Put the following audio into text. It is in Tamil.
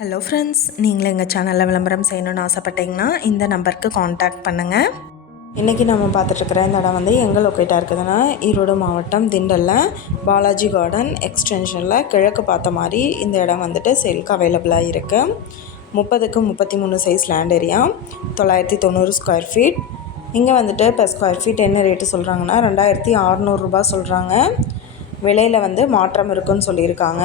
ஹலோ ஃப்ரெண்ட்ஸ் நீங்களும் எங்கள் சேனலில் விளம்பரம் செய்யணும்னு ஆசைப்பட்டீங்கன்னா இந்த நம்பருக்கு காண்டாக்ட் பண்ணுங்கள் இன்றைக்கி நம்ம பார்த்துட்ருக்குற இந்த இடம் வந்து எங்கே லொக்கேட்டாக இருக்குதுன்னா ஈரோடு மாவட்டம் திண்டலில் பாலாஜி கார்டன் எக்ஸ்டென்ஷனில் கிழக்கு பார்த்த மாதிரி இந்த இடம் வந்துட்டு சேல்க்கு அவைலபிளாக இருக்குது முப்பதுக்கு முப்பத்தி மூணு சைஸ் லேண்ட் ஏரியா தொள்ளாயிரத்தி தொண்ணூறு ஸ்கொயர் ஃபீட் இங்கே வந்துட்டு இப்போ ஸ்கொயர் ஃபீட் என்ன ரேட்டு சொல்கிறாங்கன்னா ரெண்டாயிரத்தி அறநூறுரூபா சொல்கிறாங்க விலையில் வந்து மாற்றம் இருக்குன்னு சொல்லியிருக்காங்க.